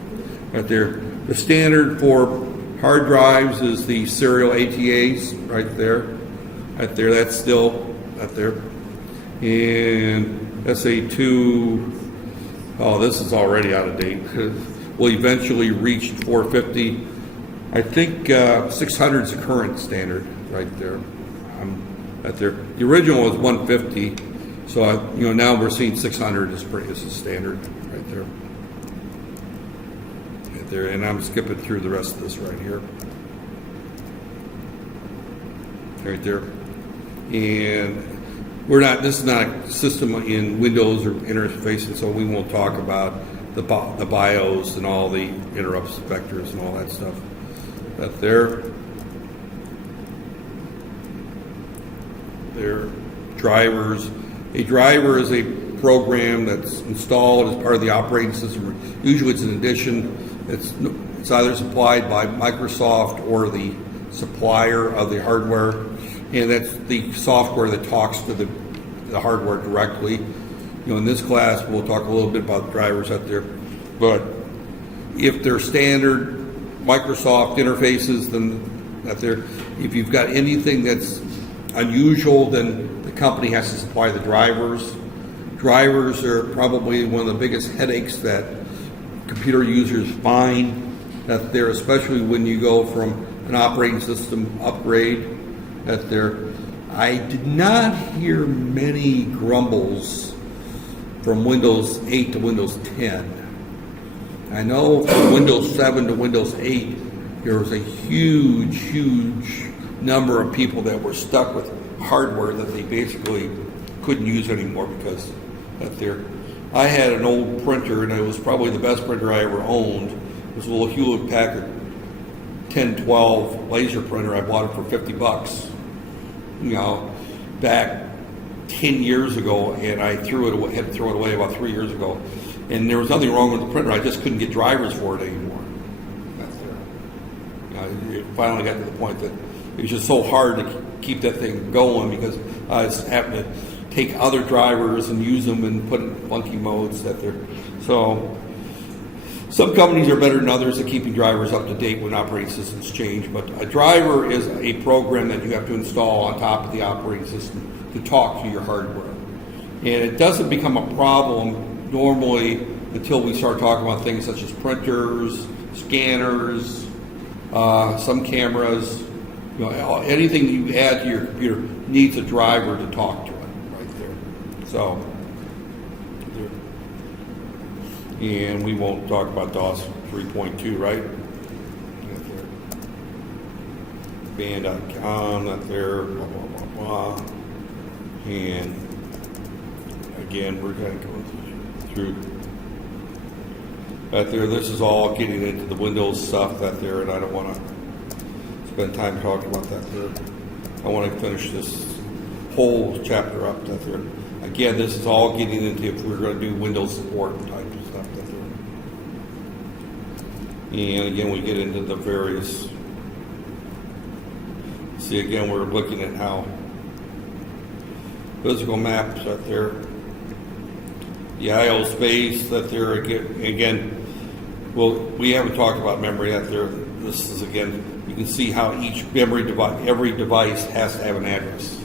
Right there. The standard for hard drives is the serial ATAs right there. Right there. That's still right there. And SA2. Oh, this is already out of date. Will eventually reach 450. I think 600 is the current standard right there. Right there. The original was 150, so now we're seeing 600 is the standard right there. Right there, and I'm skipping through the rest of this right here. Right there, and this is not a system in Windows or interfacing, so we won't talk about the BIOS and all the interrupts, vectors, and all that stuff. That there. Drivers. A driver is a program that's installed as part of the operating system. Usually it's an addition. It's either supplied by Microsoft or the supplier of the hardware, and that's the software that talks to the hardware directly. In this class we'll talk a little bit about drivers out there, but if they're standard Microsoft interfaces, then out there, if you've got anything that's unusual, then the company has to supply the drivers. Drivers are probably one of the biggest headaches that computer users find, that there, especially when you go from an operating system upgrade. That there, I did not hear many grumbles from Windows 8 to Windows 10. I know from Windows 7 to Windows 8, there was a huge number of people that were stuck with hardware that they basically couldn't use anymore because that there. I had an old printer, and it was probably the best printer I ever owned. It was a little Hewlett-Packard 1012 laser printer. I bought it for $50, back 10 years ago, and I had to throw it away about 3 years ago. And there was nothing wrong with the printer. I just couldn't get drivers for it anymore. It finally got to the point that it was just so hard to keep that thing going because I was having to take other drivers and use them and put in funky modes that they're. So some companies are better than others at keeping drivers up to date when operating systems change. But a driver is a program that you have to install on top of the operating system to talk to your hardware. And it doesn't become a problem normally until we start talking about things such as printers, scanners, some cameras. Anything you add to your computer needs a driver to talk to it right there. So, and we won't talk about DOS 3.2, right? Band.com, not there, blah, blah, blah, blah. And again, we're going to go through that there. This is all getting into the Windows stuff that there, and I don't want to spend time talking about that there. I want to finish this whole chapter up that there. Again, this is all getting into if we're going to do Windows support type of stuff that there. And again, we get into the various. See, again, we're looking at how physical maps out there. The I/O space that there again. Well, we haven't talked about memory out there. This is again. You can see how each memory device, every device has to have an address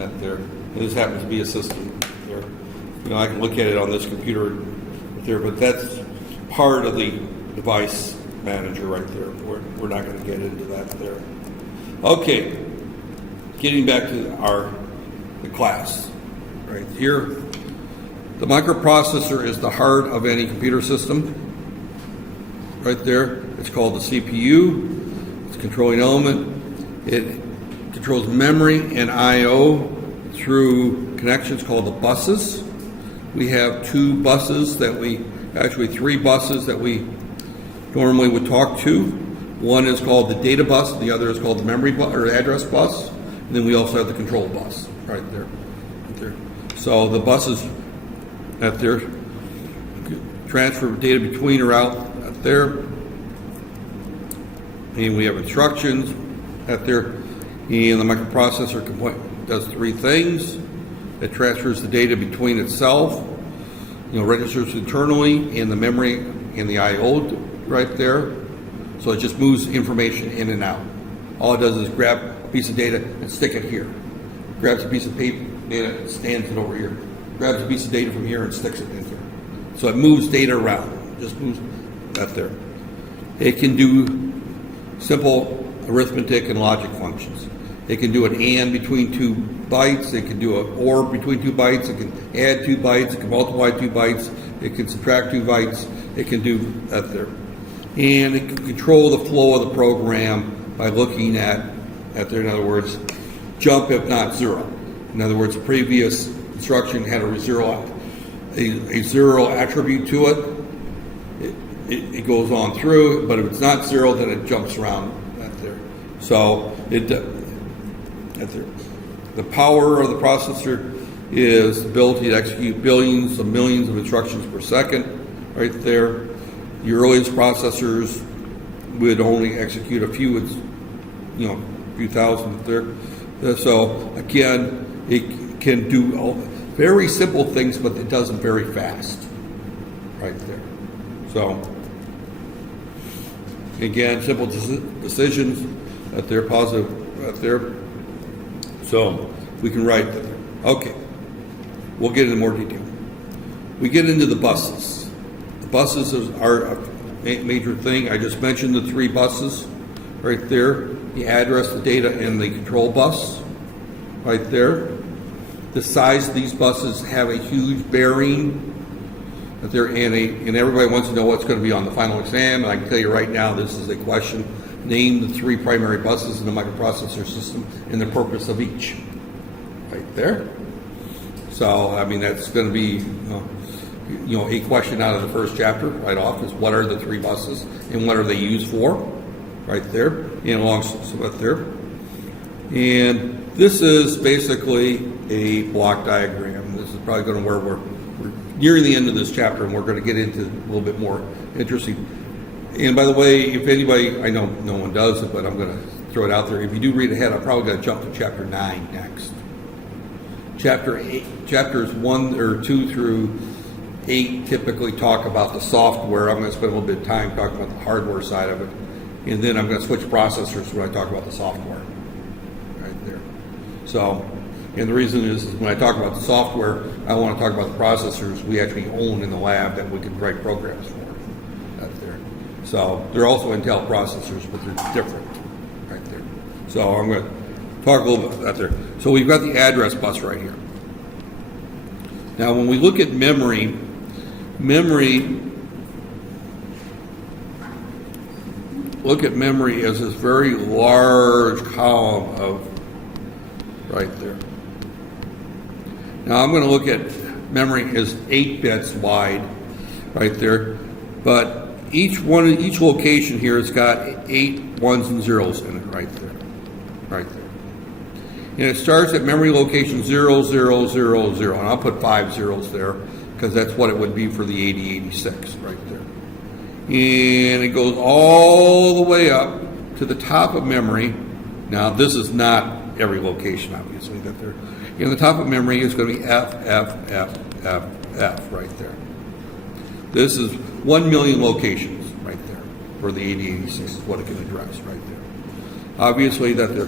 out there. And this happens to be a system there. I can look at it on this computer there, but that's part of the device manager right there. We're not going to get into that there. Okay, getting back to the class right here. The microprocessor is the heart of any computer system. Right there, it's called the CPU. It's a controlling element. It controls memory and I/O through connections called the buses. We have three buses that we normally would talk to. One is called the data bus, the other is called the memory bus or address bus, and then we also have the control bus right there. So the buses that there transfer data between or out there. And we have instructions that there. And the microprocessor does three things. It transfers the data between itself, registers internally in the memory and the I/O right there. So it just moves information in and out. All it does is grab a piece of data and stick it here. Grabs a piece of paper data and stands it over here. Grabs a piece of data from here and sticks it in here. So it moves data around. Just moves that there. It can do simple arithmetic and logic functions. It can do an AND between 2 bytes. It can do an OR between 2 bytes. It can add 2 bytes. It can multiply 2 bytes. It can subtract 2 bytes. It can do that there. And it can control the flow of the program by looking at there. In other words, jump if not zero. In other words, the previous instruction had a zero attribute to it. It goes on through, but if it's not zero, then it jumps around that there. So the power of the processor is the ability to execute billions of millions of instructions per second, right there. The earliest processors would only execute a few thousand there. So again, it can do very simple things, but it does them very fast, right there. So again, simple decisions that they're positive right there. So we can write that. Okay, we'll get into more detail. We get into the buses. The buses are a major thing. I just mentioned the 3 buses right there. The address, the data, and the control bus right there. The size of these buses have a huge bearing. That they're and everybody wants to know what's going to be on the final exam. And I can tell you right now, this is a question. Name the 3 primary buses in the microprocessor system and the purpose of each. Right there. So, I mean, that's going to be, a question out of the first chapter right off is what are the 3 buses and what are they used for? Right there. And along right there. And this is basically a block diagram. This is probably going to where we're nearing the end of this chapter, and we're going to get into a little bit more interesting. And by the way, if anybody, I know no one does it, but I'm going to throw it out there. If you do read ahead, I'm probably going to jump to chapter 9 next. Chapters 1 or 2 through 8 typically talk about the software. I'm going to spend a little bit of time talking about the hardware side of it, and then I'm going to switch processors when I talk about the software. Right there. So, and the reason is when I talk about the software, I want to talk about the processors we actually own in the lab that we can write programs for. Right there. So they're also Intel processors, but they're different. Right there. So I'm going to talk a little bit about that there. So we've got the address bus right here. Now when we look at memory as this very large column of right there. Now I'm going to look at memory as 8 bits wide right there, but each location here has got 8 ones and zeros in it right there. And it starts at memory location 0000, and I'll put 5 zeros there because that's what it would be for the 8086 right there. And it goes all the way up to the top of memory. Now this is not every location, obviously, that they're in the top of memory is going to be F right there. This is 1 million locations right there for the 8086 is what it can address right there. Obviously, that there.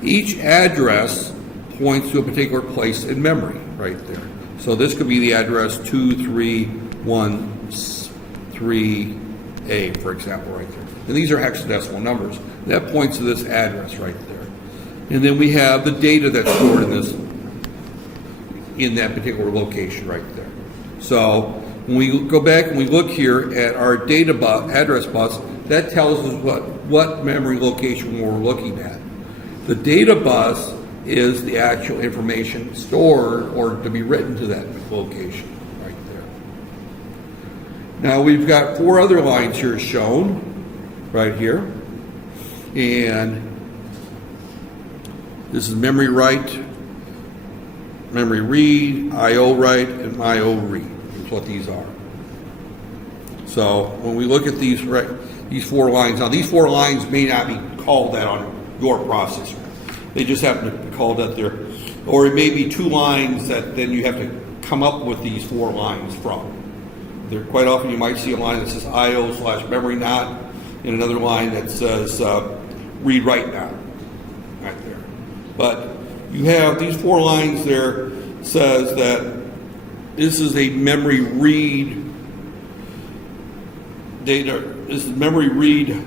Each address points to a particular place in memory right there. So this could be the address 2313A, for example, right there. And these are hexadecimal numbers. That points to this address right there. And then we have the data that's stored in that particular location right there. So when we go back and we look here at our data bus, address bus, that tells us what memory location we're looking at. The data bus is the actual information stored or to be written to that location right there. Now we've got 4 other lines here shown right here. And this is memory write, memory read, I/O write, and I/O read is what these are. So when we look at these 4 lines, now these 4 lines may not be called that on your processor. They just happen to be called that there. Or it may be 2 lines that then you have to come up with these 4 lines from. There, quite often you might see a line that says IO/memory not, and another line that says read write not, right there. But you have these 4 lines there says that this is a memory read data. This is memory read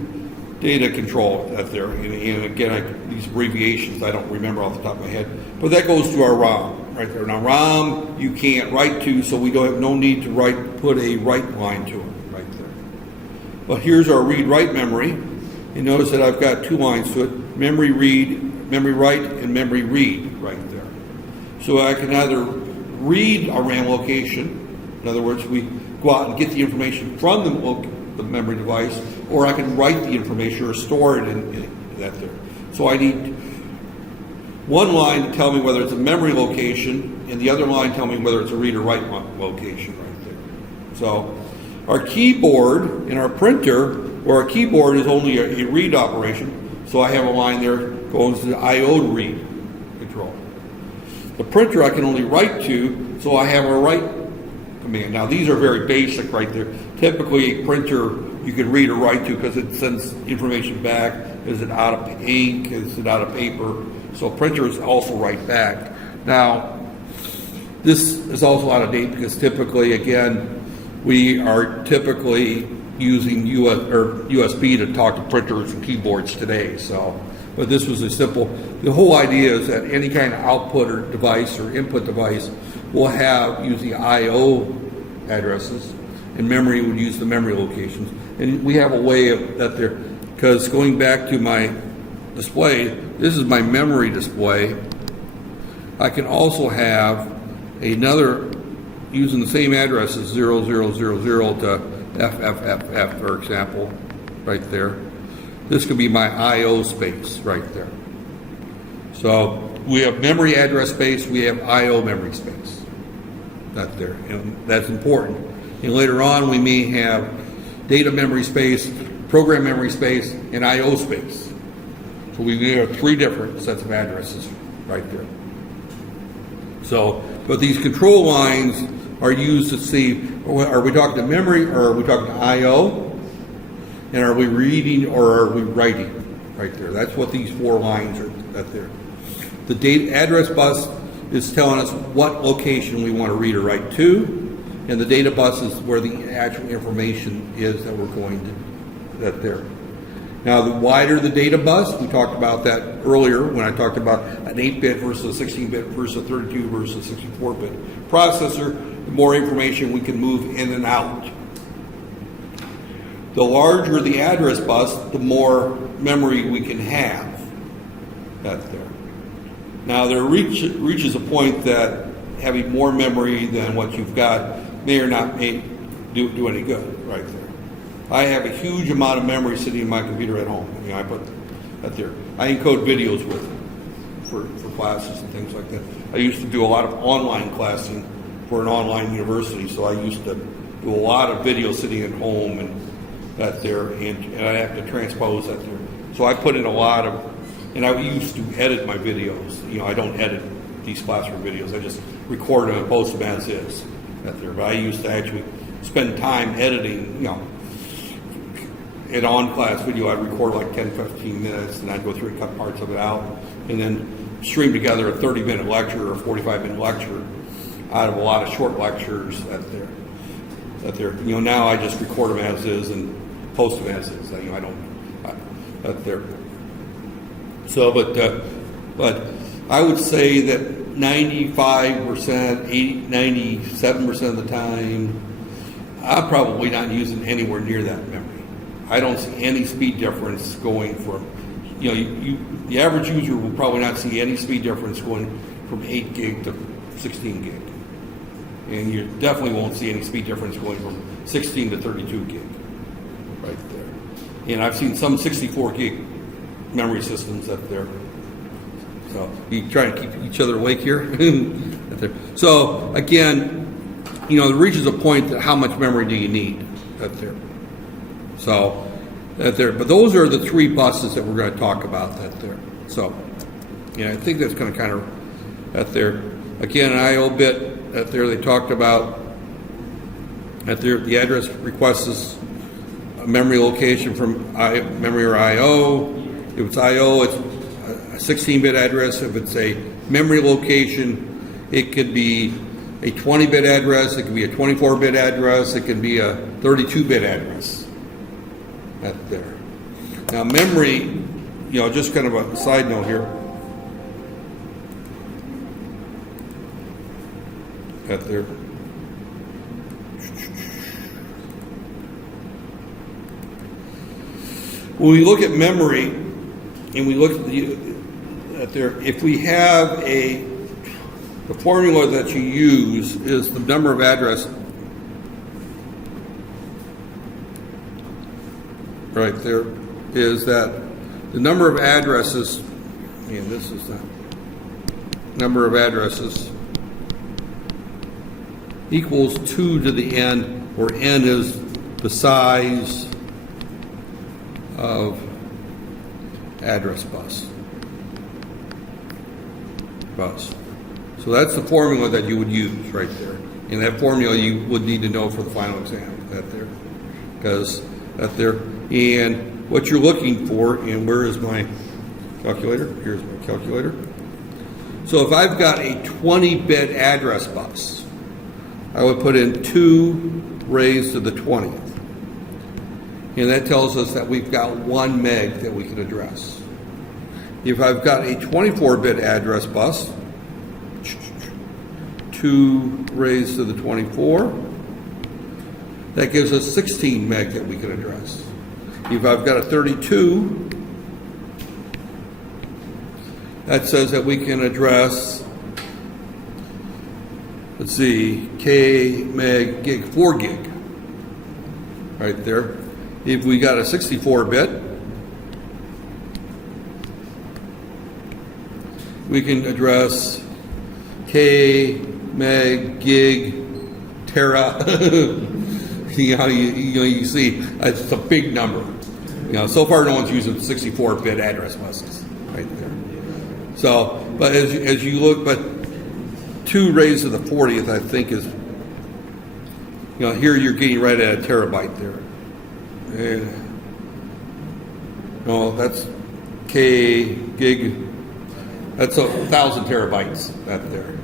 data control that there. And again, these abbreviations I don't remember off the top of my head, but that goes to our ROM right there. Now ROM you can't write to, so we don't have no need to put a write line to it right there. But here's our read write memory, and notice that I've got 2 lines to it: memory read, memory write, and memory read right there. So I can either read a RAM location, in other words, we go out and get the information from the memory device, or I can write the information or store it in that there. So I need one line to tell me whether it's a memory location, and the other line tell me whether it's a read or write location right there. So our keyboard in our printer, where our keyboard is only a read operation, so I have a line there goes to the IO read control. The printer I can only write to, so I have a write command. Now these are very basic right there. Typically a printer you can read or write to because it sends information back. Is it out of ink? Is it out of paper? So printers also write back. Now this is also out of date because typically, again, we are typically using USB to talk to printers and keyboards today. So, but this was a simple. The whole idea is that any kind of output or device or input device will have using I/O addresses, and memory would use the memory locations. And we have a way of that there, because going back to my display, this is my memory display. I can also have another using the same addresses 0000 to FFFF, for example, right there. This could be my I/O space right there. So we have memory address space, we have I/O memory space. That there, and that's important. And later on, we may have data memory space, program memory space, and I/O space. So we have 3 different sets of addresses right there. So, but these control lines are used to see, are we talking to memory or are we talking to I/O? And are we reading or are we writing right there? That's what these 4 lines are right there. The data address bus is telling us what location we want to read or write to, and the data bus is where the actual information is that we're going to, that there. Now, the wider the data bus, we talked about that earlier when I talked about an 8-bit versus a 16-bit versus a 32 versus a 64-bit processor, the more information we can move in and out. The larger the address bus, the more memory we can have. That's there. Now, there reaches a point that having more memory than what you've got may or not do any good right there. I have a huge amount of memory sitting in my computer at home. You know, I put that there. I encode videos with it for classes and things like that. I used to do a lot of online classing for an online university, so I used to do a lot of video sitting at home and that there, and I have to transpose that there. So I put in a lot of, and I used to edit my videos. You know, I don't edit these classroom videos. I just record them and post them as is that there. But I used to actually spend time editing, you know, an on-class video. I'd record like 10, 15 minutes, and I'd go through and cut parts of it out, and then stream together a 30-minute lecture or a 45-minute lecture out of a lot of short lectures that there. You know, now I just record them as is and post them as is. You know, I don't that there. So, but I would say that 95%, 97% of the time, I'm probably not using anywhere near that memory. I don't see any speed difference going from, you know, the average user will probably not see any speed difference going from 8 gig to 16 gig. And you definitely won't see any speed difference going from 16 to 32 gig right there. And I've seen some 64 gig memory systems up there. So you try to keep each other awake here. So again, you know, it reaches a point that how much memory do you need up there? So that there, but those are the 3 buses that we're going to talk about that there. So Yeah, I think that's going to kind of, at there, again, an I/O bit, at there they talked about, at there, the address request is a memory location from memory or I/O. If it's I/O, it's a 16-bit address. If it's a memory location, it could be a 20-bit address, it could be a 24-bit address, it could be a 32-bit address. At there. Now memory, just kind of a side note here. At there. When we look at memory, and we look at there, if we have the formula that you use is the number of address, right there, is that the number of addresses, and this is the number of addresses, equals 2 to the n, where n is the size of address bus. So that's the formula that you would use right there. And that formula you would need to know for the final exam. That there. Because that there. And what you're looking for, and where is my calculator? Here's my calculator. So if I've got a 20-bit address bus, I would put in 2 raised to the 20th. And that tells us that we've got 1 meg that we can address. If I've got a 24-bit address bus, 2 raised to the 24, that gives us 16 meg that we can address. If I've got a 32, that says that we can address, let's see, K, meg, gig, 4 gig, right there. If we got a 64-bit, we can address K, meg, gig, tera. You see, it's a big number. So far no one's using 64-bit address buses right there. So, but as you look, but 2 raised to the 40th, I think is, here you're getting right at a terabyte there. And, no, that's K, gig, that's 1,000 terabytes right there,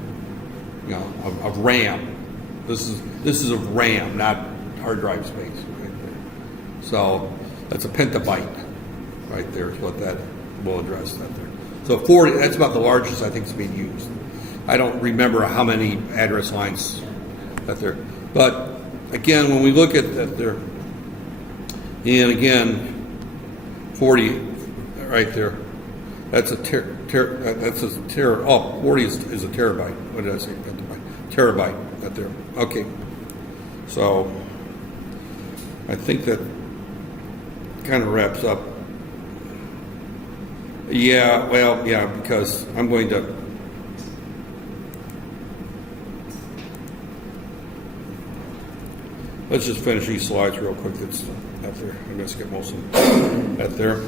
of RAM. This is of RAM, not hard drive space right there. So that's a petabyte right there is what that will address that there. So 40, that's about the largest I think is being used. I don't remember how many address lines that there. But again, when we look at that there, and again, 40 right there, that's a 40 is a terabyte. What did I say? Terabyte right there. Okay. So I think that kind of wraps up. Yeah, well, yeah, because I'm going to let's just finish these slides real quick. That's out there. I'm going to skip most of them. That there.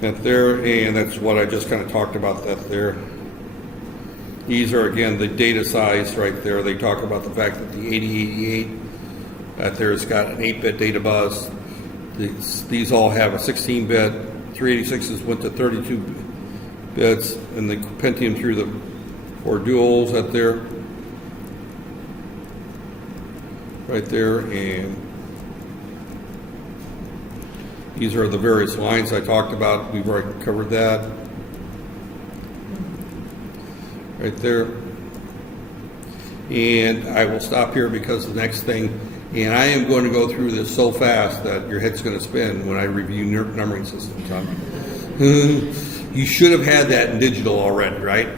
That there, and that's what I just kind of talked about. That there. These are again the data size right there. They talk about the fact that the 8088 that there's got an 8-bit data bus. These all have a 16-bit. 386s went to 32 bits, and the Pentium through the 4 duals out there, right there, and these are the various lines I talked about. We've already covered that. Right there. And I will stop here because the next thing, and I am going to go through this so fast that your head's going to spin when I review numbering systems. You should have had that in digital already, right?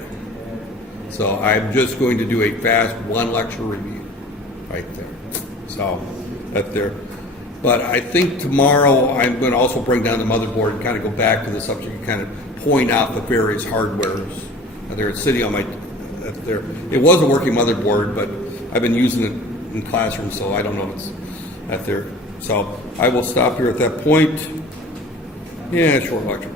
So I'm just going to do a fast 1 lecture review right there. So that there. But I think tomorrow I'm going to also bring down the motherboard and kind of go back to the subject and kind of point out the various hardwares. There, it's sitting on my, there. It was a working motherboard, but I've been using it in classrooms, so I don't know if it's at there. So I will stop here at that point. Yeah, short lecture.